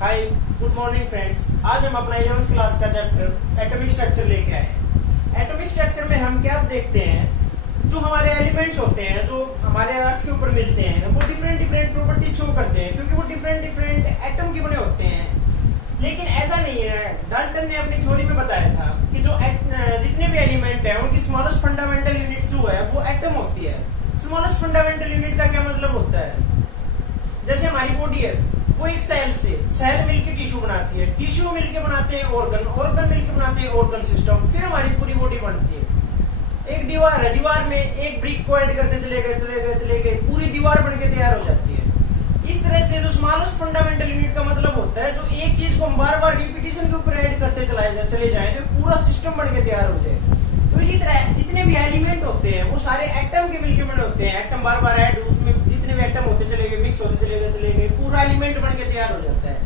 Hi good morning friends. आज हम अपना 11th क्लास का चैप्टर एटॉमिक स्ट्रक्चर लेके आए हैं। एटॉमिक स्ट्रक्चर में हम क्या देखते हैं, जो हमारे एलिमेंट्स होते हैं जो हमारे अर्थ के ऊपर मिलते हैं वो डिफरेंट डिफरेंट प्रॉपर्टी शो करते हैं, क्योंकि वो डिफरेंट डिफरेंट एटम के बने होते हैं। लेकिन ऐसा नहीं है, डाल्टन ने अपनी थ्योरी में बताया था कि जो जितने भी एलिमेंट है उनकी स्मॉलेस्ट फंडामेंटल यूनिट जो है वो एटम होती है। स्मॉलेस्ट फंडामेंटल यूनिट का क्या मतलब होता है, जैसे हमारी बॉडी है वो एक सेल मिलकर टिश्यू बनाती है, टिश्यू मिलकर बनाते हैं ऑर्गन मिलकर बनाते हैं ऑर्गन सिस्टम, फिर हमारी पूरी बॉडी बनती है। एक दीवार है, दीवार में एक ब्रिक को ऐड करते चले गए पूरी दीवार बनकर तैयार हो जाती है। इस तरह से जो स्मॉलेस्ट फंडामेंटल यूनिट का मतलब होता है जो एक चीज को हम बार बार रिपीटिशन के ऊपर ऐड करते चले जाएं तो पूरा सिस्टम बनकर तैयार हो जाए। तो इसी तरह जितने भी एलिमेंट होते हैं वो सारे एटम के मिलकर बने होते हैं। एटम बार बार ऐड, उसमें जितने भी एटम होते चले गए, मिक्स होते चले गए, पूरा एलिमेंट बनकर तैयार हो जाता है।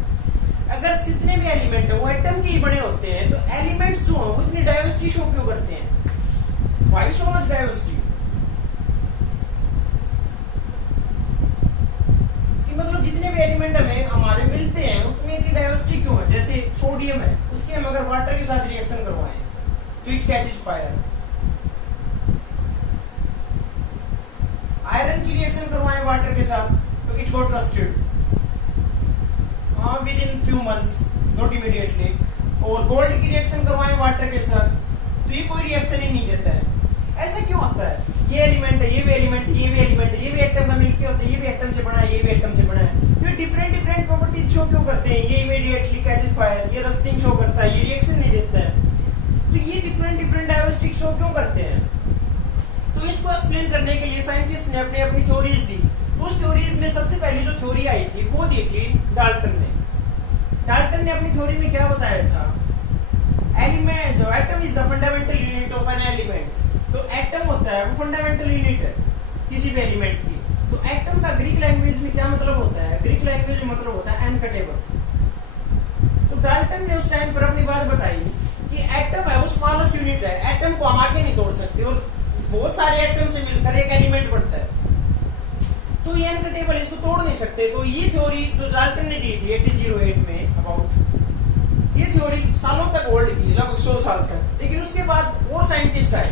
अगर जितने भी एलिमेंट है वो एटम के ही बने होते हैं तो एलिमेंट्स जो है वो इतनी डाइवर्सिटी शो क्यों करते हैं? Why so much diversity? मतलब जितने भी एलिमेंट हमें हमारे मिलते हैं उतनी इतनी डाइवर्सिटी क्यों है? जैसे सोडियम है, उसके हम अगर वाटर के साथ रिएक्शन करवाएं तो इट कैचेस फायर। आयरन की रिएक्शन करवाएं वाटर के साथ तो it got rusted with in few months, not immediately. और गोल्ड की रिएक्शन करवाएं वाटर के साथ तो ये कोई रिएक्शन ही नहीं देता है। ऐसा क्यों होता है? ये एलिमेंट है, ये भी एलिमेंट है, ये भी एलिमेंट है, ये भी एटम का मिलकर होता है, ये भी एटम से बना है, ये भी एटम से बना है। तो डिफरेंट डिफरेंट प्रॉपर्टीज शो क्यों करते हैं? ये इमीडिएटली कैचेस फायर, ये रस्टिंग शो करता है, ये रिएक्शन नहीं देता है। तो ये डिफरेंट डिफरेंट डाइवर्सिटी शो क्यों करते हैं? तो इसको एक्सप्लेन करने के लिए साइंटिस्ट ने अपनी थ्योरीज दी। तो उस थ्योरीज में सबसे पहली जो थ्योरी आई थी वो दी थी डाल्टन ने। डाल्टन ने अपनी थ्योरी में क्या बताया था? एलिमेंट जो atom is the fundamental unit of an element. तो एटम होता है वो फंडामेंटल यूनिट है किसी भी एलिमेंट की। तो एटम का ग्रीक लैंग्वेज में क्या मतलब होता है? ग्रीक लैंग्वेज में मतलब होता है अनकटेबल। तो डाल्टन ने उस टाइम पर अपनी बात बताई कि एटम है वो स्मॉलेस्ट यूनिट है, एटम को हम आगे नहीं तोड़ सकते और बहुत सारे एटम से मिलकर एक एलिमेंट बनता है। तो ये अनकटेबल, इसको तोड़ नहीं सकते। तो ये थ्योरी जो डाल्टन ने दी थी 1808 में अबाउट, ये थ्योरी सालों तक होल्ड की, लगभग 100 साल तक। लेकिन उसके बाद वो साइंटिस्ट आए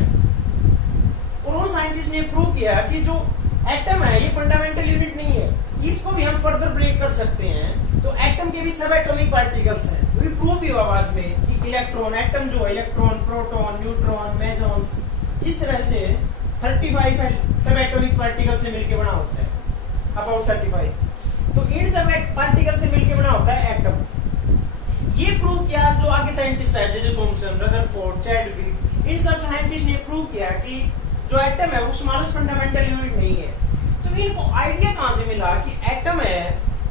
और उन साइंटिस्ट ने प्रूव किया कि जो एटम है ये फंडामेंटल यूनिट नहीं है, इसको भी हम फर्दर ब्रेक कर सकते हैं। तो एटम के भी सब एटॉमिक पार्टिकल्स हैं। तो ये प्रूव भी हुआ बाद में कि इलेक्ट्रॉन, एटम जो है इलेक्ट्रॉन, प्रोटॉन, न्यूट्रॉन, मेसॉन्स, इस तरह से 35 सब एटॉमिक पार्टिकल से मिलकर बना होता है, अबाउट 35। तो इन सब पार्टिकल से मिलकर बना होता है एटम। ये प्रूव किया जो आगे साइंटिस्ट आए थे, थॉमसन, रदरफोर्ड, चैडविक, इन सब साइंटिस्ट ने प्रूव किया कि जो एटम है वो स्मॉलेस्ट फंडामेंटल यूनिट नहीं है। तो इनको आइडिया कहां से मिला कि एटम है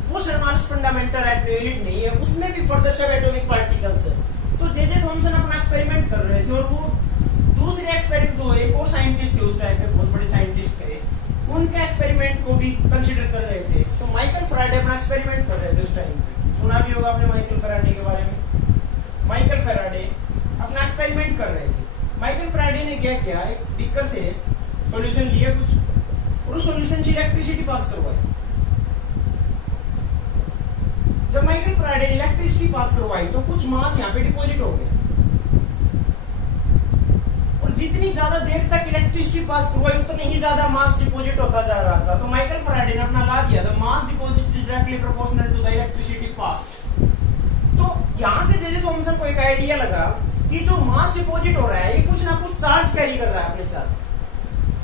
वो स्मॉलेस्ट फंडामेंटल यूनिट नहीं है, उसमें भी फर्दर सब एटॉमिक पार्टिकल्स है। तो जे थॉमसन अपना एक्सपेरिमेंट कर रहे थे और वो दूसरे एक्सपेरिमेंट को एक और साइंटिस्ट थे उस टाइम पे, बहुत बड़े साइंटिस्ट थे, उनके एक्सपेरिमेंट को भी कंसीडर कर रहे थे। तो माइकल फैराडे अपना एक्सपेरिमेंट कर रहे थे उस टाइम पे, सुना भी होगा आपने माइकल फैराडे के बारे में। माइकल फैराडे अपना एक्सपेरिमेंट कर रहे थे। माइकल फैराडे ने क्या किया, एक बीकर से सॉल्यूशन लिया कुछ और उस सॉल्यूशन से इलेक्ट्रिसिटी पास करवाई। जब माइकल फैराडे ने इलेक्ट्रिसिटी पास करवाई तो कुछ मास यहाँ पे डिपॉजिट हो गया और जितनी ज्यादा देर तक इलेक्ट्रिसिटी पास करवाई उतनी ही ज्यादा मास डिपॉजिट होता जा रहा था। तो माइकल फैराडे ने अपना ला दिया था mass deposit is directly proportional to the electricity passed. तो यहाँ से जे थॉमसन को एक आइडिया लगा कि जो मास डिपॉजिट हो रहा है ये कुछ ना कुछ चार्ज कैरी कर रहा है अपने साथ,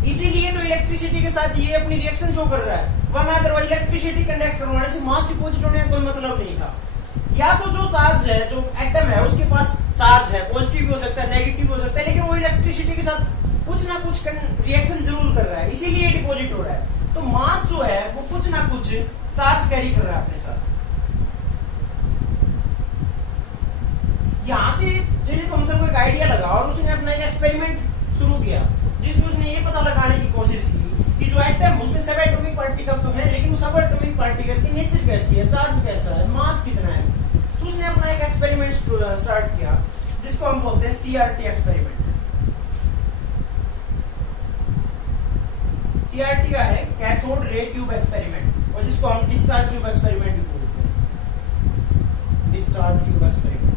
इसीलिए तो इलेक्ट्रिसिटी के साथ ये अपनी रिएक्शन शो कर रहा है। वरना अदरवाइज इलेक्ट्रिसिटी कंडक्ट करवाने से मास डिपॉजिट होने का कोई मतलब नहीं था। या तो जो चार्ज है, जो एटम है उसके पास चार्ज है, पॉजिटिव भी हो सकता है, नेगेटिव भी हो सकता है, लेकिन वो इलेक्ट्रिसिटी के साथ कुछ ना कुछ रिएक्शन जरूर कर रहा है, इसीलिए डिपॉजिट हो रहा है। तो मास जो है वो कुछ ना कुछ चार्ज कैरी कर रहा है अपने साथ। यहाँ से जे थॉमसन को एक आइडिया लगा और उसने अपना एक एक्सपेरिमेंट शुरू किया जिसमें उसने ये पता लगाने की कोशिश की कि जो एटम उसमें सब एटॉमिक पार्टिकल तो है, लेकिन वो सब एटॉमिक पार्टिकल की नेचर कैसी है, चार्ज कैसा है, मास कितना है। तो उसने अपना एक एक्सपेरिमेंट स्टार्ट किया जिसको हम बोलते हैं CRT एक्सपेरिमेंट। CRT का है कैथोड रे ट्यूब एक्सपेरिमेंट और जिसको हम डिस्चार्ज ट्यूब एक्सपेरिमेंट भी बोलते हैं। This charge tube experiment.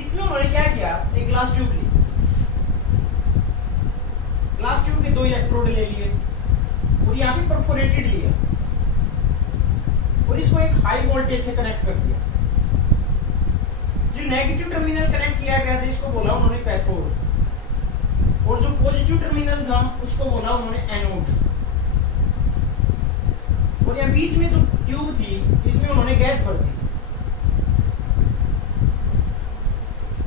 इसमें उन्होंने क्या किया, एक ग्लास ट्यूब ली, ग्लास ट्यूब के 2 इलेक्ट्रोड ले लिए और यहाँ पे परफोरेटेड लिया और इसको एक हाई वोल्टेज से कनेक्ट कर दिया। जो नेगेटिव टर्मिनल कनेक्ट किया गया था इसको बोला उन्होंने कैथोड और जो पॉजिटिव टर्मिनल था उसको बोला उन्होंने एनोड। और यहाँ बीच में जो ट्यूब थी इसमें उन्होंने गैस भर दी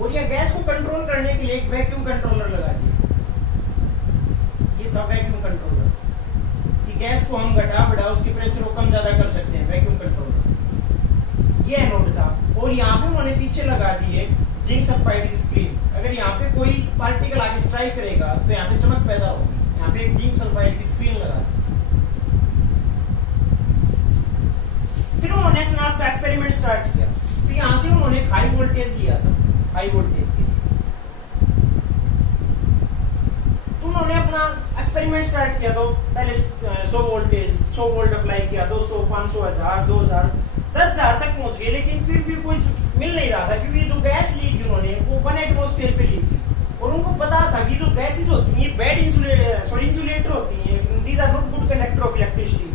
और यह गैस को कंट्रोल करने के लिए एक वैक्यूम कंट्रोलर लगा दिया। ये था वैक्यूम कंट्रोलर कि गैस को हम घटा बढ़ा उसके प्रेशर को कम ज्यादा कर सकते हैं, वैक्यूम कंट्रोलर। ये एनोड था और यहाँ पे उन्होंने पीछे लगा दिए जिंक सल्फाइड की स्क्रीन। अगर यहाँ पे कोई पार्टिकल आके स्ट्राइक करेगा तो यहाँ पे चमक पैदा होगी। यहाँ पे एक जिंक सल्फाइड की स्क्रीन लगा दी। फिर उन्होंने अचानक से एक्सपेरिमेंट स्टार्ट किया। तो यहाँ से उन्होंने हाई वोल्टेज लिया था, हाई वोल्टेज के लिए। तो उन्होंने अपना एक्सपेरिमेंट स्टार्ट किया। तो पहले 100 वोल्टेज 100 वोल्ट अप्लाई किया, 200, 500, 1000, 2000, 10,000 तक पहुंच गए, लेकिन फिर भी कोई मिल नहीं रहा था क्योंकि जो गैस ली थी उन्होंने वो 1 एटमॉस्फेयर पे ली थी और उनको पता था कि जो गैसेज होती हैं बैड इंसुलेटर होती हैं, these are not good conductor of electricity.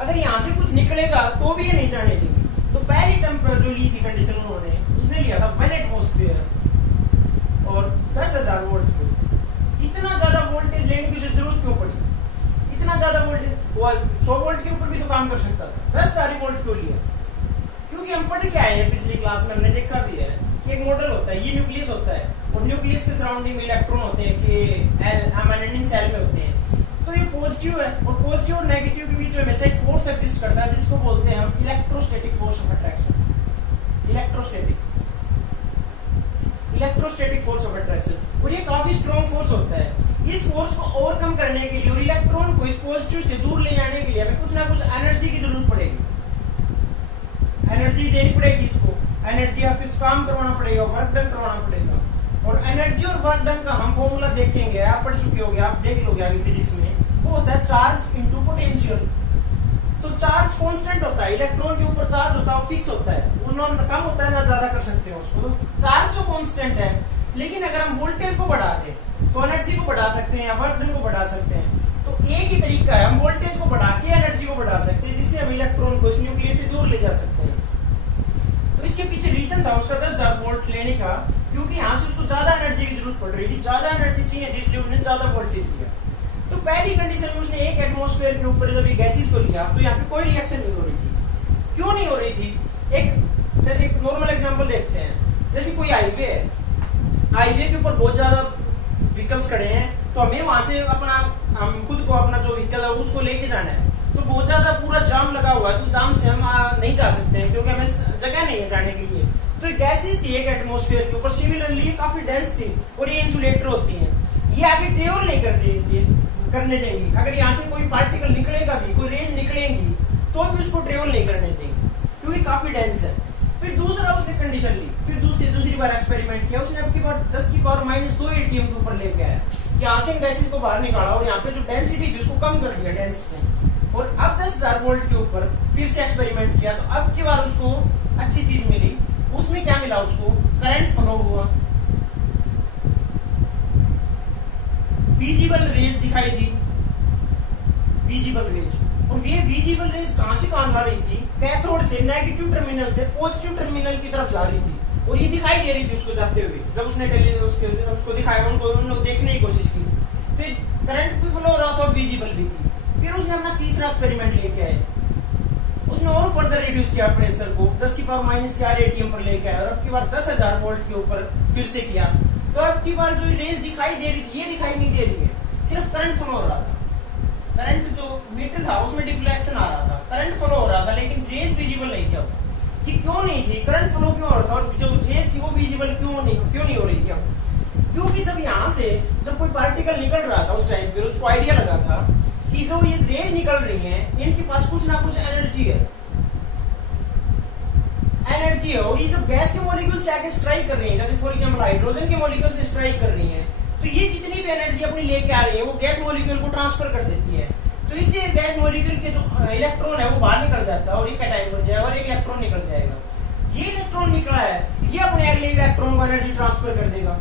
अगर यहाँ से कुछ निकलेगा तो भी ये नहीं जाने देगी। तो पहली टेम्परेचर जो ली थी कंडीशन उन्होंने उसने लिया था 1 एटमॉस्फेयर और 10,000 वोल्ट पे। इतना ज्यादा वोल्टेज लेने की जरूरत क्यों पड़ी? इतना ज्यादा वोल्टेज 100 वोल्ट के ऊपर भी तो काम कर सकता था, 10,000 वोल्ट क्यों लिया? क्योंकि हम पढ़ के आए हैं पिछली क्लास में, हमने देखा भी है कि एक मॉडल होता है, ये न्यूक्लियस होता है और न्यूक्लियस के सराउंडिंग में इलेक्ट्रॉन होते हैं कि एमाइनिंग सेल में होते हैं। तो ये पॉजिटिव है और पॉजिटिव और नेगेटिव के बीच में हमेशा एक फोर्स एग्जिस्ट करता है जिसको बोलते हैं हम electrostatic force of attraction. Electrostatic force of attraction. और ये काफी स्ट्रॉन्ग फोर्स होता है। इस फोर्स को ओवरकम करने के लिए और इलेक्ट्रॉन को इस पॉजिटिव से दूर ले जाने के लिए हमें कुछ ना कुछ एनर्जी की जरूरत पड़ेगी। एनर्जी देनी पड़ेगी इसको, एनर्जी आप कुछ काम करवाना पड़ेगा, वर्क डन करवाना पड़ेगा। और एनर्जी और वर्क डन का हम फॉर्मूला देखेंगे, आप पढ़ चुके होंगे, आप देख लोगे आगे फिजिक्स में। वो होता है चार्ज इनटू पोटेंशियल। तो चार्ज कांस्टेंट होता है, इलेक्ट्रॉन के ऊपर चार्ज होता है वो फिक्स होता है, वो ना कम होता है ना ज्यादा कर सकते हो उसको। तो चार्ज तो कांस्टेंट है, लेकिन अगर हम वोल्टेज को बढ़ा दें तो एनर्जी को बढ़ा सकते हैं या वर्क डन को बढ़ा सकते हैं। तो एक ही तरीका है, हम वोल्टेज को बढ़ा के एनर्जी को बढ़ा सकते हैं जिससे हम इलेक्ट्रॉन को इस न्यूक्लियस से दूर ले जा सकते हैं। तो इसके पीछे रीजन था उसका 10,000 वोल्ट लेने का, क्योंकि यहाँ से उसको ज्यादा एनर्जी की जरूरत पड़ रही थी, ज्यादा एनर्जी चाहिए जिसलिए उसने ज्यादा वोल्टेज लिया। तो पहली कंडीशन में उसने 1 एटमॉस्फेयर के ऊपर जब ये गैसेज को लिया तो यहाँ पे कोई रिएक्शन नहीं हो रही थी। क्यों नहीं हो रही थी? एक जैसे नॉर्मल एग्जांपल देखते हैं, जैसे कोई हाईवे है, हाईवे के ऊपर बहुत ज्यादा व्हीकल्स खड़े हैं, तो हमें वहां से हम खुद को अपना जो व्हीकल है उसको लेके जाना है, तो बहुत ज्यादा पूरा जाम लगा हुआ है, तो जाम से हम नहीं जा सकते हैं क्योंकि हमें जगह नहीं है जाने के लिए। तो ये गैसेज थी 1 एटमॉस्फेयर के ऊपर, सिमिलरली ये काफी डेंस थी और ये इंसुलेटर होती है, ये आगे ट्रेवल नहीं करने देंगी। अगर यहाँ से कोई पार्टिकल निकलेगा भी, कोई रेंज निकलेंगी तो भी उसको ट्रेवल नहीं करने देंगे क्योंकि काफी डेंस है। फिर दूसरा उसने कंडीशन ली, फिर दूसरी बार एक्सपेरिमेंट किया उसने, अब की बार 10⁻² एटीएम के ऊपर लेके आया, यहाँ से गैसेज को बाहर निकाला और यहाँ पे जो डेंसिटी थी उसको कम कर दिया डेंस को, और अब 10,000 वोल्ट के ऊपर फिर से एक्सपेरिमेंट किया। तो अब की बार उसको अच्छी चीज मिली, उसमें क्या मिला उसको? करंट फ्लो हुआ, विजिबल रेज दिखाई दी, विजिबल रेज। और ये विजिबल रेज कहां से कहां जा रही थी? कैथोड से नेगेटिव टर्मिनल से पॉजिटिव टर्मिनल की तरफ जा रही थी और ये दिखाई दे रही थी उसको जाते हुए। जब उसने उसको दिखाया, उन लोग देखने की कोशिश की, फिर करंट भी फ्लो हो रहा था और विजिबल भी थी। फिर उसने अपना तीसरा एक्सपेरिमेंट लेके आए, उसने और फर्दर रिड्यूस किया प्रेशर को, 10⁻⁴ एटीएम पर लेके आया और अब की बार 10,000 वोल्ट के ऊपर फिर से किया। तो अब की बार जो रेज दिखाई दे रही थी ये दिखाई नहीं दे रही है, सिर्फ करंट फ्लो हो रहा था। करंट जो मीटर था उसमें डिफ्लेक्शन आ रहा था, करंट फ्लो हो रहा था, लेकिन रेज विजिबल नहीं थी। कि क्यों नहीं थी? करंट फ्लो क्यों हो रहा था और जो रेज थी वो विजिबल क्यों नहीं हो रही थी? क्योंकि जब यहाँ से जब कोई पार्टिकल निकल रहा था उस टाइम पे उसको आइडिया लगा था कि जो ये रेज निकल रही है इनके पास कुछ ना कुछ एनर्जी है, और ये जब गैस के मॉलिक्यूल से आके स्ट्राइक कर रही है, जैसे फॉर एग्जांपल हाइड्रोजन के मॉलिक्यूल से स्ट्राइक कर रही है, तो ये जितनी भी एनर्जी अपनी लेके आ रही है वो गैस मॉलिक्यूल को ट्रांसफर कर देती है। तो इससे गैस मॉलिक्यूल के जो इलेक्ट्रॉन है वो बाहर निकल जाता है और एक कैटायन बच जाएगा और एक इलेक्ट्रॉन निकल जाएगा। ये इलेक्ट्रॉन निकला है, ये अपने अगले इलेक्ट्रॉन को एनर्जी ट्रांसफर कर देगा।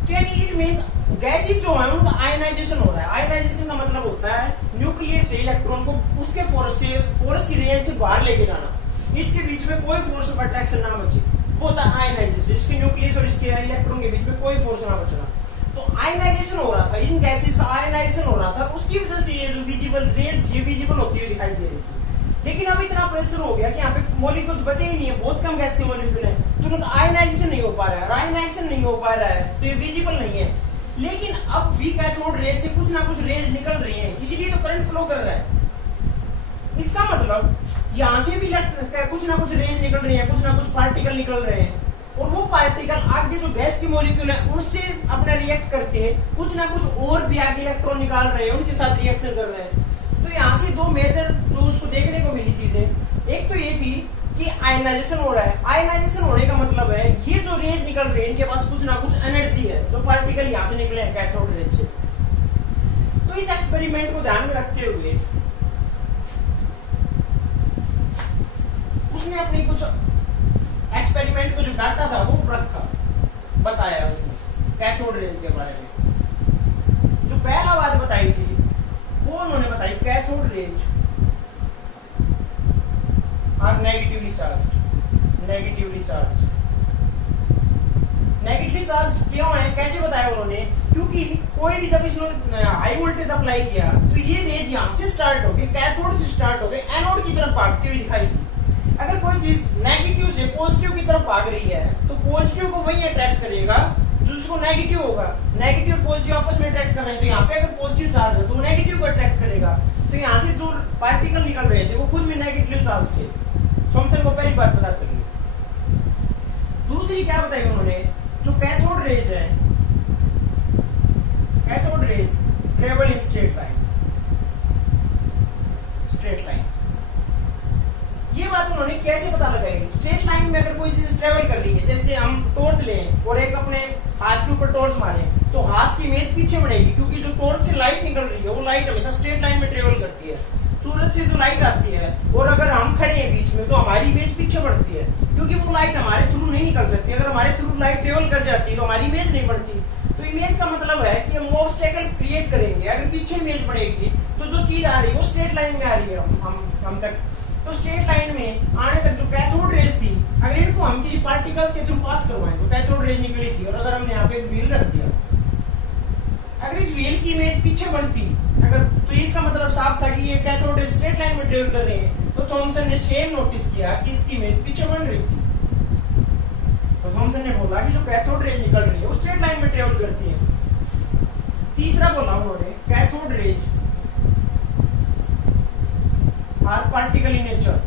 तो यानी इट मींस गैसेज जो है उनका आयनाइजेशन हो रहा है। आयनाइजेशन का मतलब होता है न्यूक्लियस से इलेक्ट्रॉन को उसके फोर्स की रेंज से बाहर लेके जाना, इसके बीच में कोई फोर्स ऑफ अट्रैक्शन ना बचे, वो होता है आयनाइजेशन। इसके न्यूक्लियस और इसके इलेक्ट्रॉन के बीच में कोई फोर्स ना बचना। तो आयनाइजेशन हो रहा था, इन गैसेज का आयनाइजेशन हो रहा था, उसकी वजह से ये जो विजिबल रेज ये विजिबल होती हुई दिखाई दे रही थी। लेकिन अब इतना प्रेशर हो गया कि यहाँ पे मॉलिक्यूल्स बचे ही नहीं है, बहुत कम गैस के मॉलिक्यूल है, तुरंत आयनाइजेशन नहीं हो पा रहा है। आयनाइजेशन नहीं हो पा रहा है तो ये विजिबल नहीं है। लेकिन अब भी कैथोड रेज से कुछ ना कुछ रेज निकल रही है, इसीलिए तो करंट फ्लो कर रहा है। इसका मतलब यहाँ से भी कुछ ना कुछ रेज निकल रही है, कुछ ना कुछ पार्टिकल निकल रहे हैं, और वो पार्टिकल आगे जो गैस की मॉलिक्यूल है उनसे अपना रिएक्ट करके कुछ ना कुछ और भी आगे इलेक्ट्रॉन निकाल रहे हैं, उनके साथ रिएक्शन कर रहे हैं। तो यहाँ से दो मेजर जो उसको देखने को मिली चीजें, एक तो ये थी कि आयनाइजेशन हो रहा है। आयनाइजेशन होने का मतलब है ये जो रेज निकल रहे हैं इनके पास कुछ ना कुछ एनर्जी है, जो पार्टिकल यहाँ से निकले हैं कैथोड रेज से। तो इस एक्सपेरिमेंट को ध्यान में रखते हुए उसने अपनी कुछ एक्सपेरिमेंट को जो डाटा था वो रखा, बताया उसने कैथोड रेज के बारे में। जो पहला बात बताई थी वो उन्होंने बताई cathode rays are negatively charged. Negatively charge क्यों है, कैसे बताया उन्होंने? क्योंकि कोई भी जब इसने हाई वोल्टेज अप्लाई किया तो ये रेज यहाँ से स्टार्ट होगी, कैथोड से स्टार्ट होगी, एनोड की तरफ भागती हुई दिखाई दी। अगर कोई चीज नेगेटिव से पॉजिटिव की तरफ भाग रही है तो पॉजिटिव को वही अट्रैक्ट करेगा जो उसको नेगेटिव होगा। नेगेटिव और पॉजिटिव आपस में अट्रैक्ट कर रहे हैं, तो यहाँ पे अगर पॉजिटिव चार्ज है तो वो नेगेटिव को अट्रैक्ट करेगा। तो यहाँ से जो पार्टिकल निकल रहे थे वो खुद में नेगेटिव चार्ज थे। थॉमसन को पहली बात पता चली। दूसरी क्या बताई उन्होंने, जो कैथोड रेज है, cathode rays travel in straight line. Straight line ये बात उन्होंने कैसे पता लगाई? स्ट्रेट लाइन में अगर कोई चीज ट्रेवल कर रही है, जैसे हम टॉर्च लें और एक अपने हाथ के ऊपर टॉर्च मारें तो हाथ की इमेज पीछे बढ़ेगी, क्योंकि जो टॉर्च से लाइट निकल रही है वो लाइट हमेशा स्ट्रेट लाइन में ट्रेवल करती है। सूरज से जो लाइट आती है और अगर हम खड़े हैं बीच में तो हमारी इमेज पीछे बढ़ती है, क्योंकि वो लाइट हमारे थ्रू नहीं निकल सकती। अगर हमारे थ्रू लाइट ट्रेवल कर जाती है तो हमारी इमेज नहीं बढ़ती। तो इमेज का मतलब है कि हम ऑब्स्टेकल क्रिएट करेंगे। अगर पीछे इमेज बढ़ेगी तो जो चीज आ रही है वो स्ट्रेट लाइन में आ रही है हम तक। तो स्ट्रेट लाइन में आने तक जो कैथोड रेज थी, अगर इनको हम किसी पार्टिकल के थ्रू पास करवाएं तो कैथोड रेज निकली थी। और अगर हमने यहाँ पे एक व्हील रख दिया, अगर इस व्हील की इमेज पीछे बढ़ती अगर, तो इसका मतलब साफ था कि ये कैथोड रेज स्ट्रेट लाइन में ट्रेवल कर रहे हैं। तो थॉमसन ने सेम नोटिस किया कि इसकी इमेज पीछे बढ़ रही थी। तो थॉमसन ने बोला कि जो कैथोड रेज निकल रही है वो स्ट्रेट लाइन में ट्रेवल करती है। तीसरा बोला उन्होंने, cathode rays are particle in nature.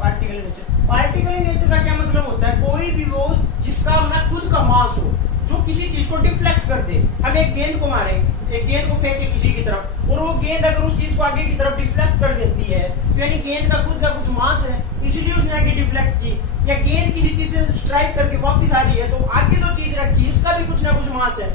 Particle in nature, particle in nature का क्या मतलब होता है? कोई भी वो जिसका अपना खुद का मास हो, जो किसी चीज को डिफ्लेक्ट कर दे। हम एक गेंद को मारे, एक गेंद को फेंके किसी की तरफ, और वो गेंद अगर उस चीज को आगे की तरफ डिफ्लेक्ट कर देती है तो यानी गेंद का खुद का कुछ मास है, इसीलिए उसने आगे डिफ्लेक्ट की। या गेंद किसी चीज से स्ट्राइक करके वापस आ रही है तो आगे जो चीज रखी उसका भी कुछ ना कुछ मास है।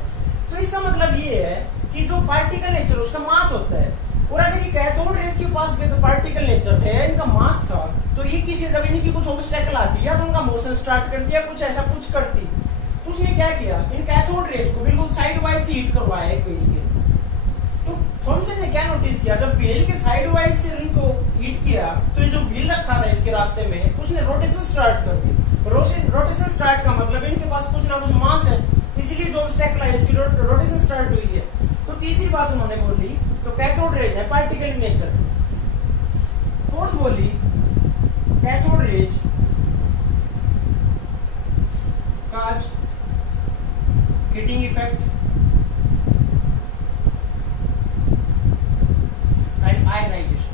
तो इसका मतलब ये है कि जो पार्टिकल नेचर उसका मास होता है। और अगर ये कैथोड रेज के पास पार्टिकल नेचर थे, इनका मास था, तो ये किसी जब इनकी कुछ ऑब्स्टेकल आती है तो उनका मोशन स्टार्ट करती है, कुछ ऐसा कुछ करती। तो उसने क्या किया, इन कैथोड रेज को बिल्कुल साइड वाइज से हीट करवाया एक व्हील के। तो थॉमसन ने क्या नोटिस किया, जब व्हील के साइड वाइज से इनको हीट किया तो ये जो व्हील रखा था इसके रास्ते में, उसने रोटेशन स्टार्ट कर दी। रोटेशन स्टार्ट का मतलब इनके पास कुछ ना कुछ मास है, इसीलिए जो ऑब्स्टेकल है उसकी रोटेशन स्टार्ट हुई है। तो तीसरी बात उन्होंने बोली, तो कैथोड रेज है पार्टिकल इन नेचर। फोर्थ बोली, cathode rays cause heating effect and ionisation.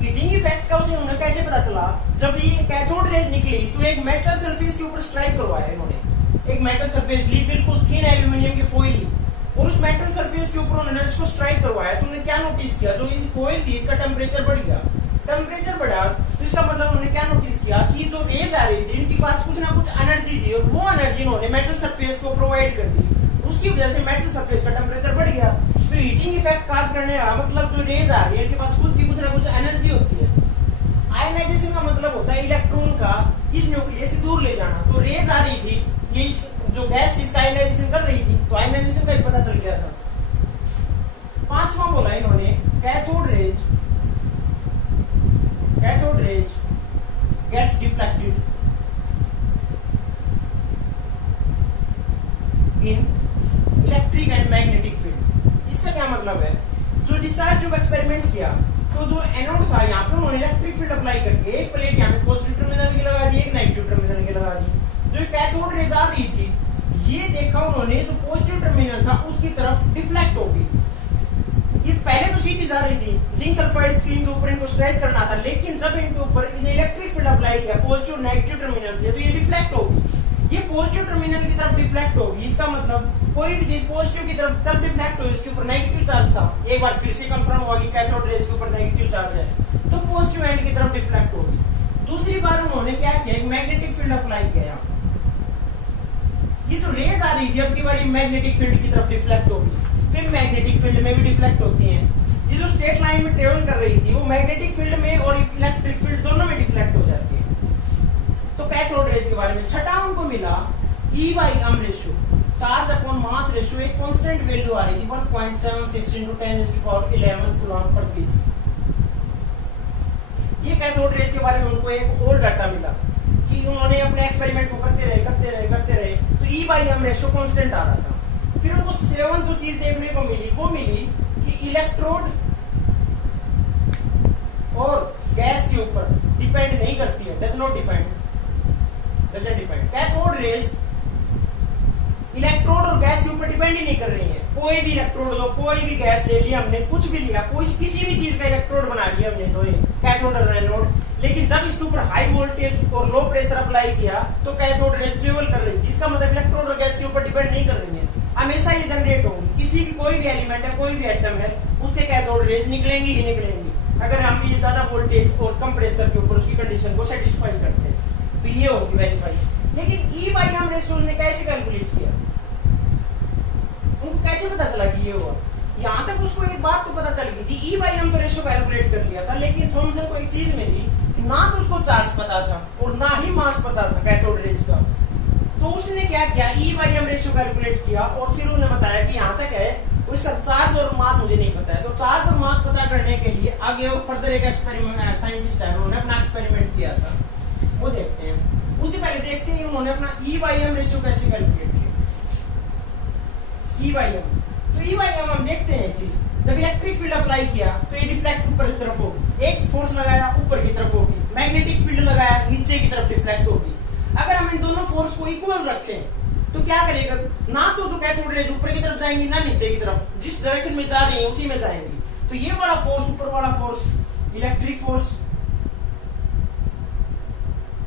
Heating effect का उसे उन्हें कैसे पता चला? जब ये कैथोड रेज निकली तो एक मेटल सरफेस के ऊपर स्ट्राइक करवाया इन्होंने। एक मेटल सरफेस ली, बिल्कुल थिन एल्यूमिनियम की फॉइल ली, और उस मेटल सरफेस के ऊपर उन्होंने इसको स्ट्राइक करवाया। तो उन्होंने क्या नोटिस किया, जो इस फॉइल थी इसका टेम्परेचर बढ़ गया। टेम्परेचर बढ़ा तो इसका मतलब उन्होंने क्या नोटिस किया कि जो रेज आ रही थी इनके पास कुछ ना कुछ एनर्जी थी और वो एनर्जी इन्होंने मेटल सरफेस को प्रोवाइड कर दी, उसकी वजह से मेटल सरफेस का टेम्परेचर बढ़ गया। तो हीटिंग इफेक्ट काज करने का मतलब जो रेज आ रही है इनके पास खुद की कुछ ना कुछ एनर्जी होती है। आयनाइजेशन का मतलब होता है इलेक्ट्रॉन का इस न्यूक्लियस से दूर ले जाना। तो रेज आ रही थी, ये जो गैस थी इसका आयनाइजेशन कर रही थी, तो आयनाइजेशन का ही पता चल गया था। पांचवा बोला इन्होंने cathode rays gets deflected in electric and magnetic field. इसका क्या मतलब है, जो डिस्चार्ज ट्यूब एक्सपेरिमेंट किया तो जो एनोड था यहाँ पे उन्होंने इलेक्ट्रिक फील्ड अप्लाई करके एक प्लेट यहाँ पे पॉजिटिव टर्मिनल की लगा दी, एक नेगेटिव टर्मिनल की लगा दी। जो कैथोड रेज आ रही थी ये देखा उन्होंने जो पॉजिटिव टर्मिनल था उसकी तरफ डिफ्लेक्ट हो गई। ये पहले तो सीधी जा रही थी, जिंक सल्फाइड स्क्रीन के ऊपर इनको स्ट्राइक करना था, लेकिन जब इनके ऊपर इलेक्ट्रिक फील्ड अप्लाई किया पॉजिटिव नेगेटिव टर्मिनल से तो ये डिफ्लेक्ट होगी। ये पॉजिटिव टर्मिनल की तरफ डिफ्लेक्ट होगी, इसका मतलब कोई भी चीज पॉजिटिव की तरफ तब डिफ्लेक्ट हुई उसके ऊपर नेगेटिव चार्ज था। एक बार फिर से कंफर्म हुआ कि कैथोड रेज के ऊपर नेगेटिव चार्ज है तो पॉजिटिव एंड की तरफ डिफ्लेक्ट होगी। दूसरी बार उन्होंने क्या किया, एक मैग्नेटिक फील्ड अप्लाई किया। ये तो रेज आ रही थी अब की बार मैग्नेटिक फील्ड की तरफ डिफ्लेक्ट होगी, तो मैग्नेटिक फील्ड में भी डिफ्लेक्ट होती है। ये जो स्ट्रेट लाइन में ट्रेवल कर रही थी वो मैग्नेटिक फील्ड में और इलेक्ट्रिक फील्ड दोनों में डिफ्लेक्ट हो जाती है। तो कैथोड रेज के बारे में छठा उनको मिला E/m ratio, charge upon mass ratio, एक कांस्टेंट वैल्यू आ रही थी 1.76 × 10⁻11 कूलम्ब पर केजी। ये कैथोड रेज के बारे में उनको एक और डाटा मिला कि उन्होंने अपने एक्सपेरिमेंट को करते रहे तो E/m रेशियो कांस्टेंट आ रहा था। फिर उनको 7 जो चीज देखने को मिली वो मिली कि इलेक्ट्रोड और गैस के ऊपर डिपेंड नहीं करती है, does not depend. Cathode rays electrode और गैस के ऊपर डिपेंड ही नहीं कर रही है। कोई भी इलेक्ट्रोड लो, कोई भी गैस ले लिया हमने, कुछ भी लिया, कोई किसी भी चीज का इलेक्ट्रोड बना लिया हमने, तो ये कैथोड और एनोड। लेकिन जब इसके ऊपर हाई वोल्टेज और लो प्रेशर अप्लाई किया तो कैथोड रेज ट्रेवल कर रही थी। इसका मतलब इलेक्ट्रोड और गैस के ऊपर डिपेंड नहीं कर रही है, हमेशा ये जनरेट होंगी। किसी भी कोई भी एलिमेंट है, कोई भी एटम है, उससे कैथोड रेज निकलेंगी ही निकलेंगी अगर हम ये ज्यादा वोल्टेज और कम प्रेशर के ऊपर उसकी कंडीशन को सेटिस्फाई करते हैं, तो ये होगी वेरीफाई। लेकिन E/m रेशियो ने कैसे कैलकुलेट किया, उनको कैसे पता चला कि ये हुआ? यहाँ तक उसको एक बात तो पता चल गई थी, E/m तो रेशियो कैलकुलेट कर लिया था, लेकिन थॉमसन को एक चीज मिली, ना तो उसको चार्ज पता था और ना ही मास पता था कैथोड रेज का। तो उसने क्या किया, E/m रेशियो कैलकुलेट किया और फिर उन्होंने बताया कि यहाँ तक है, उसका चार्ज और मास मुझे नहीं पता है। तो चार्ज और मास पता करने के लिए आगे वो फर्दर एक एक्सपेरिमेंट साइंटिस्ट है, उन्होंने अपना एक्सपेरिमेंट किया था, वो देखते हैं। उससे पहले देखते हैं उन्होंने अपना E/m रेशियो कैसे कैलकुलेट किया। E/m, तो E/m हम देखते हैं चीज, जब इलेक्ट्रिक फील्ड अप्लाई किया तो ये डिफ्लेक्ट ऊपर की तरफ होगी, एक फोर्स लगाया ऊपर की तरफ होगी, मैग्नेटिक फील्ड लगाया नीचे की तरफ डिफ्लेक्ट होगी। अगर हम इन दोनों फोर्स को इक्वल रखें तो क्या करेगा, ना तो जो कैथोड रेज ऊपर की तरफ जाएंगी ना नीचे की तरफ, जिस डायरेक्शन में जा रही है उसी में जाएंगी। तो ये वाला फोर्स, ऊपर वाला फोर्स इलेक्ट्रिक फोर्स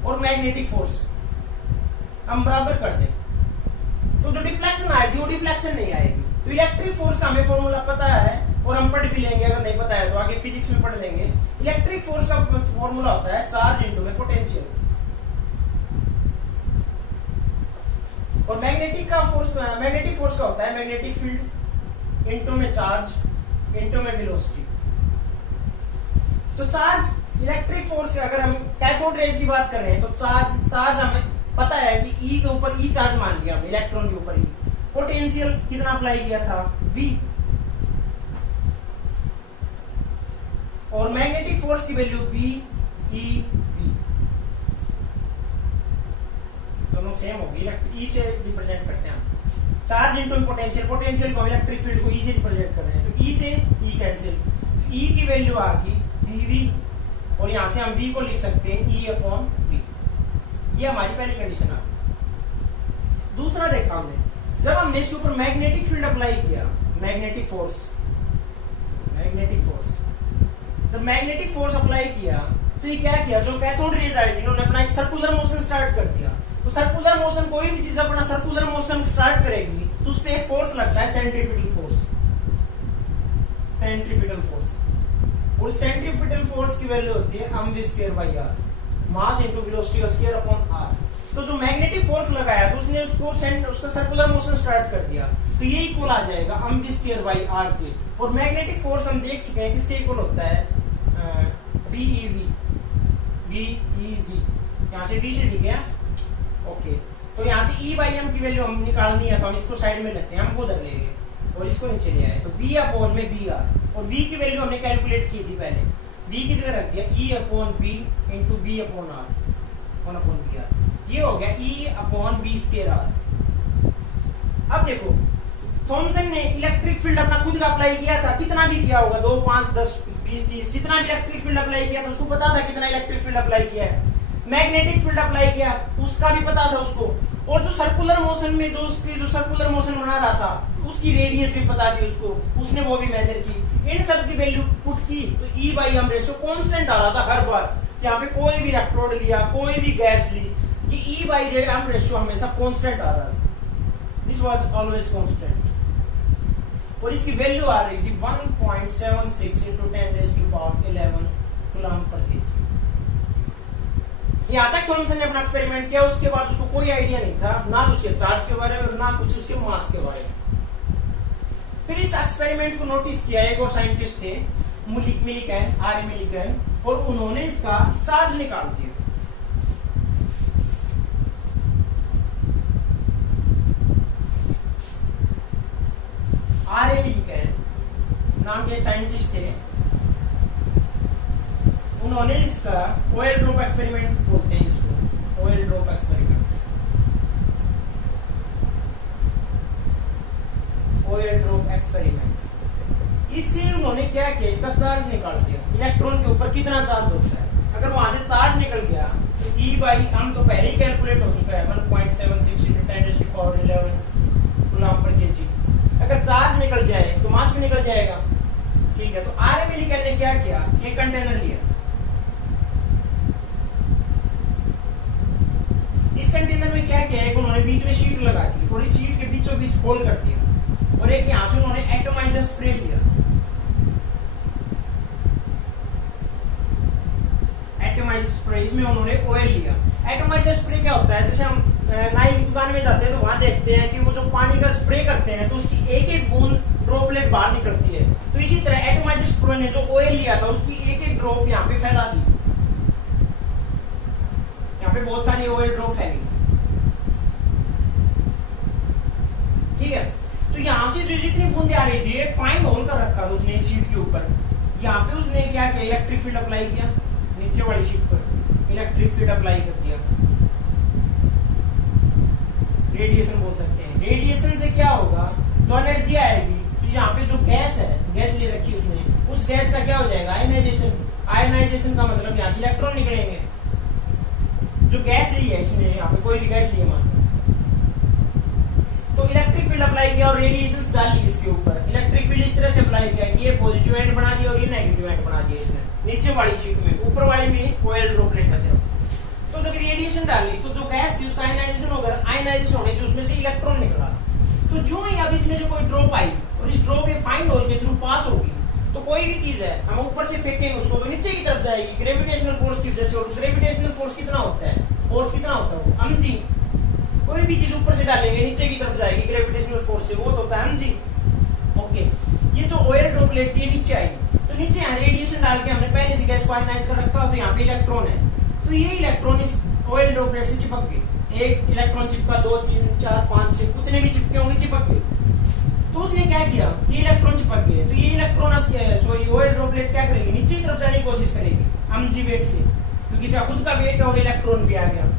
और मैग्नेटिक फोर्स हम बराबर कर दें तो जो डिफ्लेक्शन आएगी वो डिफ्लेक्शन नहीं आएगी। तो इलेक्ट्रिक फोर्स का हमें फॉर्मूला पता है और हम पढ़ भी लेंगे, अगर नहीं पता है तो आगे फिजिक्स में पढ़ लेंगे। इलेक्ट्रिक फोर्स का फॉर्मूला होता है चार्ज इनटू में पोटेंशियल, और मैग्नेटिक फोर्स का होता है मैग्नेटिक फील्ड इनटू में चार्ज इनटू में वेलोसिटी। तो चार्ज इलेक्ट्रिक फोर्स से अगर हम कैथोड रेज की बात कर रहे हैं तो चार्ज हमें पता है कि E के ऊपर E चार्ज मान लिया हमने, इलेक्ट्रॉन के ऊपर E। पोटेंशियल कितना अप्लाई किया था, V, और मैग्नेटिक फोर्स की वैल्यू B E V दोनों सेम होगी, E से रिप्रेजेंट करते हैं हम। चार्ज इनटू पोटेंशियल को इलेक्ट्रिक फील्ड को E से रिप्रेजेंट कर रहे हैं, तो E से E कैंसिल, E की वैल्यू आ गई BV, और यहां से हम V को लिख सकते हैं E/V। ये हमारी पहली कंडीशन आ गई। दूसरा देखा हमने, जब हमने इसके ऊपर मैग्नेटिक फील्ड अप्लाई किया, मैग्नेटिक फोर्स अप्लाई किया तो ये क्या किया, जो कैथोड रेज आई थी उन्होंने अपना एक सर्कुलर मोशन स्टार्ट कर दिया। तो सर्कुलर मोशन, कोई भी चीज अपना सर्कुलर मोशन स्टार्ट करेगी तो उस पर एक फोर्स लगता है सेंट्रीपिटल फोर्स। और सेंट्रीफ्यूगल फोर्स की वैल्यू होती है mv square by R, mass into velocity का स्क्वायर अपॉन आर। तो जो मैग्नेटिक फोर्स लगाया तो उसने उसका सर्कुलर मोशन स्टार्ट कर दिया, तो ये इक्वल आ जाएगा mv स्क्वायर बाई आर के। और मैग्नेटिक फोर्स हम देख चुके हैं किसके इक्वल होता है, बीईवी, यहाँ से v से दिखे ओके। तो यहाँ से E बाई एम की वैल्यू हम निकालनी है, तो हम इसको साइड में लेते हैं, हम उधर लेंगे और इसको नीचे ले आए, तो V अपॉन में बी आर, और V की वैल्यू हमने कैलकुलेट की थी पहले, V की जगह रख दिया E upon B into B upon R, one upon B R, ये हो गया E upon B square R. अब देखो थॉमसन ने इलेक्ट्रिक फील्ड अपना खुद का अप्लाई किया था, कितना भी किया होगा, 2, 5, 10, 20, 30, जितना भी इलेक्ट्रिक फील्ड अप्लाई किया था उसको पता था कितना इलेक्ट्रिक फील्ड अप्लाई किया है। मैग्नेटिक फील्ड अप्लाई किया उसका भी पता था उसको, और जो सर्कुलर मोशन में जो उसकी जो सर्कुलर मोशन बना रहा था उसकी रेडियस भी पता थी उसको, उसने वो भी मेजर की। इन सब की वैल्यू पुट की तो E by M ratio constant आ रहा था हर बार। यहाँ पे कोई भी इलेक्ट्रोड लिया, कोई भी गैस ली, कि E बाई एम रेशियो हमेशा कांस्टेंट आ रहा था, दिस वाज ऑलवेज कांस्टेंट। और इसकी वैल्यू आ रही थी 1.76 into 10⁻11 कूलम पर केजी। यहाँ तक थॉमसन ने अपना एक्सपेरिमेंट किया, उसके बाद उसको कोई आइडिया नहीं था ना उसके चार्ज के बारे में और ना कुछ उसके मास के बारे में। फिर इस एक्सपेरिमेंट को नोटिस किया एक और साइंटिस्ट थे, मिलिकन, आर मिलिकन, और उन्होंने इसका चार्ज निकाल दिया। आर मिलिकन नाम के साइंटिस्ट थे, उन्होंने इसका ऑयल ड्रॉप एक्सपेरिमेंट बोलते हैं इसको, oil drop experiment, oil drop experiment. इससे उन्होंने क्या किया, इसका चार्ज निकाल दिया, इलेक्ट्रॉन के ऊपर कितना चार्ज होता है। अगर वहां से चार्ज निकल गया तो E बाई एम तो पहले ही कैलकुलेट हो चुका है, 1.76 into 10⁻11 कूलम पर केजी। अगर चार्ज निकल जाए तो मास भी निकल जाएगा, ठीक है। तो आर मिलिकन ने क्या किया, एक कंटेनर लिया, इस कंटेनर में क्या किया, एक उन्होंने बीच में शीट लगा दी और इस शीट के बीचों बीच होल कर दिया, और एक यहां से उन्होंने एटमाइजर स्प्रे लिया, एटमाइजर स्प्रे, इसमें उन्होंने ऑयल लिया। एटमाइजर स्प्रे क्या होता है, जैसे हम नाई की दुकान में जाते हैं तो वहां देखते हैं कि वो जो पानी का स्प्रे करते हैं तो उसकी एक एक बूंद ड्रॉपलेट बाहर निकलती है, तो इसी तरह एटमाइजर स्प्रे ने जो ऑयल लिया था उसकी एक एक ड्रॉप यहाँ पे फैला दी, यहाँ पे बहुत सारी ऑयल ड्रॉप फैली, ठीक है। तो यहाँ से जो जितनी बूंदे आ रही थी एक फाइन होल कर रखा था उसने इस शीट के ऊपर, यहाँ पे उसने क्या किया, इलेक्ट्रिक फील्ड अप्लाई किया, नीचे वाली शीट पर इलेक्ट्रिक फील्ड अप्लाई कर दिया, रेडिएशन बोल सकते हैं। रेडिएशन से क्या होगा, जो एनर्जी आएगी, तो यहाँ पे जो गैस है, गैस ले रखी उसने, उस गैस का क्या हो जाएगा, आयनाइजेशन। आयनाइजेशन का मतलब यहाँ से इलेक्ट्रॉन निकलेंगे, जो गैस ली है इसने, यहाँ पे कोई भी गैस ली है मान, तो इलेक्ट्रिक फील्ड अप्लाई किया और रेडिएशन डाल ली इसके ऊपर। इलेक्ट्रिक फील्ड इस तरह से अप्लाई किया कि ये पॉजिटिव एंड बना दिया और ये नेगेटिव एंड बना दिया इसने, नीचे वाली शीट में, ऊपर वाली में ऑयल ड्रॉपलेट था सिर्फ। तो जब रेडिएशन डाली तो जो गैस थी उसका आयनाइजेशन होगा, आयनाइजेशन होने से उसमें से इलेक्ट्रॉन निकला, तो जो ही अब इसमें से कोई ड्रॉप आई और इस ड्रॉप ये फाइन होल के थ्रू पास होगी, तो कोई भी चीज है हम ऊपर से फेंकेंगे उसको तो नीचे की तरफ जाएगी ग्रेविटेशनल फोर्स की वजह से। और ग्रेविटेशनल फोर्स कितना होता है, फोर्स कितना होता है, हम जी कोई भी चीज ऊपर से डालेंगे नीचे की तरफ जाएगी ग्रेविटेशनल फोर्स से, वो तो होता है हम जी, ओके। ये जो ऑयल ड्रॉपलेट थी नीचे आई, तो नीचे यहाँ रेडिएशन डाल के हमने पहले से गैस को आयनाइज कर रखा, तो यहाँ पे इलेक्ट्रॉन है, तो ये इलेक्ट्रॉन इस ऑयल ड्रॉपलेट से चिपक गए, एक इलेक्ट्रॉन चिपका, 2, 3, 4, 5, 6 कितने भी चिपके होंगे चिपक गए। तो उसने क्या किया, ये इलेक्ट्रॉन चिपक गए, तो ये इलेक्ट्रॉन अब सॉरी ऑयल ड्रॉपलेट क्या करेगी, नीचे की तरफ जाने की कोशिश करेगी mg वेट से, क्योंकि इसका खुद का वेट और इलेक्ट्रॉन भी आ गया।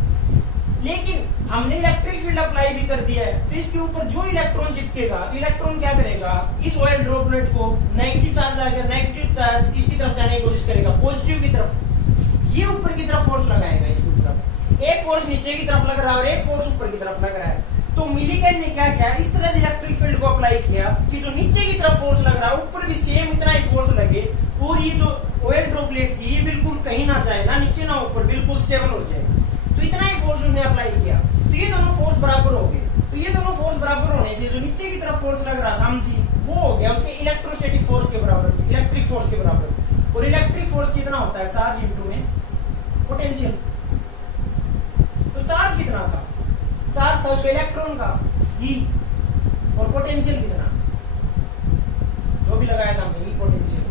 लेकिन हमने इलेक्ट्रिक फील्ड अप्लाई भी कर दिया है, तो इसके ऊपर जो इलेक्ट्रॉन चिपकेगा, तो इलेक्ट्रॉन क्या करेगा, इस ऑयल ड्रॉपलेट को नेगेटिव चार्ज आ गया, नेगेटिव चार्ज किसकी तरफ जाने की कोशिश करेगा, पॉजिटिव की तरफ। ये ऊपर की तरफ फोर्स लगाएगा इसके ऊपर, एक फोर्स नीचे की तरफ लग रहा है और एक फोर्स ऊपर की तरफ लग रहा है। तो मिलिकन ने क्या किया, इस तरह से इलेक्ट्रिक फील्ड को अप्लाई किया कि जो नीचे की तरफ फोर्स लग रहा है ऊपर भी सेम इतना ही फोर्स लगे, और ये जो ऑयल ड्रॉपलेट थी ये बिल्कुल कहीं ना जाए, ना नीचे ना ऊपर, बिल्कुल स्टेबल हो जाए। तो इतना ही फोर्स उन्होंने अप्लाई किया, तो ये दोनों फोर्स बराबर हो गए। तो ये दोनों फोर्स बराबर होने से जो नीचे की तरफ फोर्स लग रहा था हम जी, वो हो गया उसके इलेक्ट्रोस्टैटिक फोर्स के बराबर, इलेक्ट्रिक फोर्स के बराबर। और इलेक्ट्रिक फोर्स कितना होता है चार्ज इनटू में पोटेंशियल। तो चार्ज कितना था, चार्ज था उसका इलेक्ट्रॉन का ई, और पोटेंशियल कितना जो भी लगाया था हमने ई पोटेंशियल।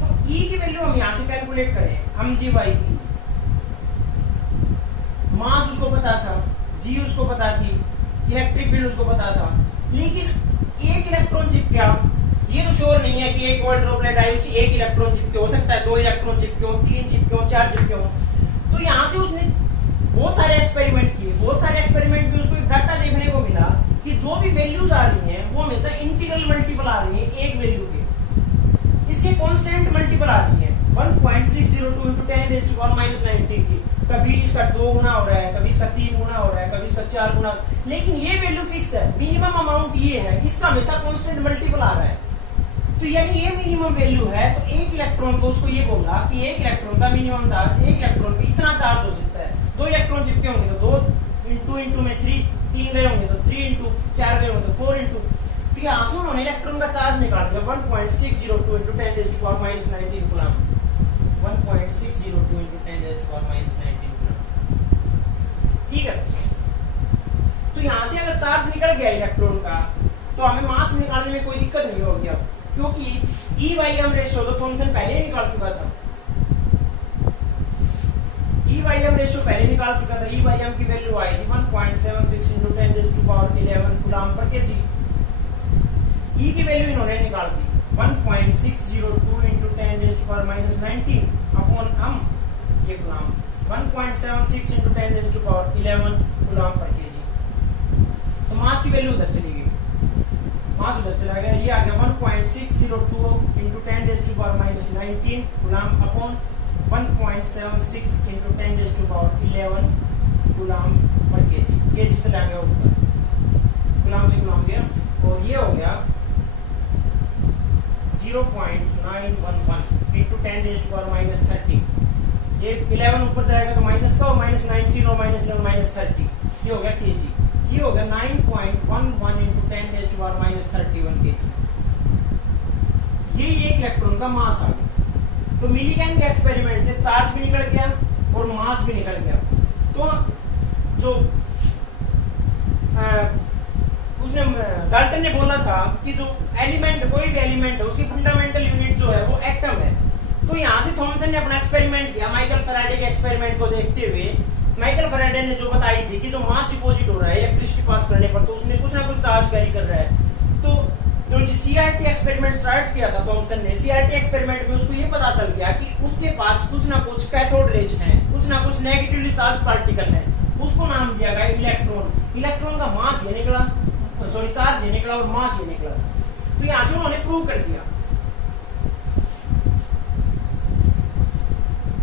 तो ई की वैल्यू हम यहां से कैलकुलेट करें, हम जी वाई की मास उसको पता था, जी उसको पता थी, इलेक्ट्रिक फील्ड उसको पता था, लेकिन एक इलेक्ट्रॉन चिपका, ये तो श्योर नहीं है कि एक गोल्ड ड्रॉपलेट आई उसी एक इलेक्ट्रॉन चिपके, हो सकता है 2 इलेक्ट्रॉन चिपके हो, 3 चिपके हो, 4 चिपके हो। तो यहां से उसने बहुत सारे एक्सपेरिमेंट किए, बहुत सारे एक्सपेरिमेंट में उसको एक डाटा देखने को मिला कि जो भी वैल्यूज आ रही हैं वो हमेशा इंटीग्रल मल्टीपल आ रही है एक वैल्यू के, इसके कांस्टेंट मल्टीपल आ रही है 1.602 into 10⁻⁻19 की। कभी इसका 2 गुना हो रहा है, कभी इसका 3 गुना हो रहा है, कभी इसका 4 गुना, लेकिन ये वैल्यू फिक्स है, मिनिमम अमाउंट ये है, इसका हमेशा कांस्टेंट मल्टीपल आ रहा है। तो यानी ये मिनिमम वैल्यू है, तो एक इलेक्ट्रॉन को उसको ये बोला कि एक इलेक्ट्रॉन का मिनिमम चार्ज, एक इलेक्ट्रॉन पे इतना चार्ज हो सकता है। 2 इलेक्ट्रॉन चिपके होंगे तो 2 इंटू में 3 गए होंगे तो 3 इंटू 4 गए होंगे तो 4 इंटू, तो यहाँ से उन्होंने इलेक्ट्रॉन का चार्ज निकाल दिया 1.602 into 10⁻⁻19 कूलम, 1.602 into 10⁻⁻19 कूलम। ठीक है, तो यहाँ से अगर चार्ज निकल गया इलेक्ट्रॉन का तो हमें मास निकालने में कोई दिक्कत नहीं होगी अब, क्योंकि E/m रेशियो तो थॉमसन पहले ही निकाल चुका था, E/m रेशियो पहले निकाल चुका था। E/m की वैल्यू आई थी 1.76 into 10⁻11 coulomb per KG. E की वैल्यू इन्होंने निकाल दी 1.602 into 10⁻⁻19 अपॉन m, ये coulomb 1.76 into 10⁻11 coulomb per KG. तो मास की वैल्यू उधर चली गई, मास उधर चला गया, ये आ गया 1.602 into 10⁻⁻19 coulomb upon 1.76 into 10⁻11 coulomb per KG. KG चला गया ऊपर, कूलम से कूलम गया, और ये हो गया 0.911 into 10⁻⁻30। ये 11 ऊपर जाएगा तो माइनस का, और -19 और -11 -30, ये हो गया केजी। ये हो गया 9.11 into 10⁻⁻31 केजी। ये एक इलेक्ट्रॉन का मास आ गया। तो मिलीगन के एक्सपेरिमेंट से चार्ज भी निकल गया और मास भी निकल गया। तो जो उसने डाल्टन ने बोला था कि जो एलिमेंट, कोई भी एलिमेंट है उसकी फंडामेंटल यूनिट जो है वो एटम है। तो यहाँ से थॉमसन ने अपना एक्सपेरिमेंट किया माइकल फैराडे के एक्सपेरिमेंट को देखते हुए। माइकल फैराडे ने जो बताई थी कि जो मास डिपॉजिट हो रहा है इलेक्ट्रिसिटी पास करने पर, तो उसने कुछ ना कुछ चार्ज कैरी कर रहा है। तो जो सीआरटी एक्सपेरिमेंट स्टार्ट किया था थॉमसन ने, सीआरटी एक्सपेरिमेंट में उसको ये पता चल गया कि उसके पास कुछ ना कुछ कैथोड रेज हैं, कुछ ना कुछ नेगेटिवली चार्ज पार्टिकल है। उसको नाम दिया गया इलेक्ट्रॉन। इलेक्ट्रॉन का मास ये निकला, सॉरी चार्ज ये निकला और मास ये निकला। तो यहाँ से उन्होंने प्रूव कर दिया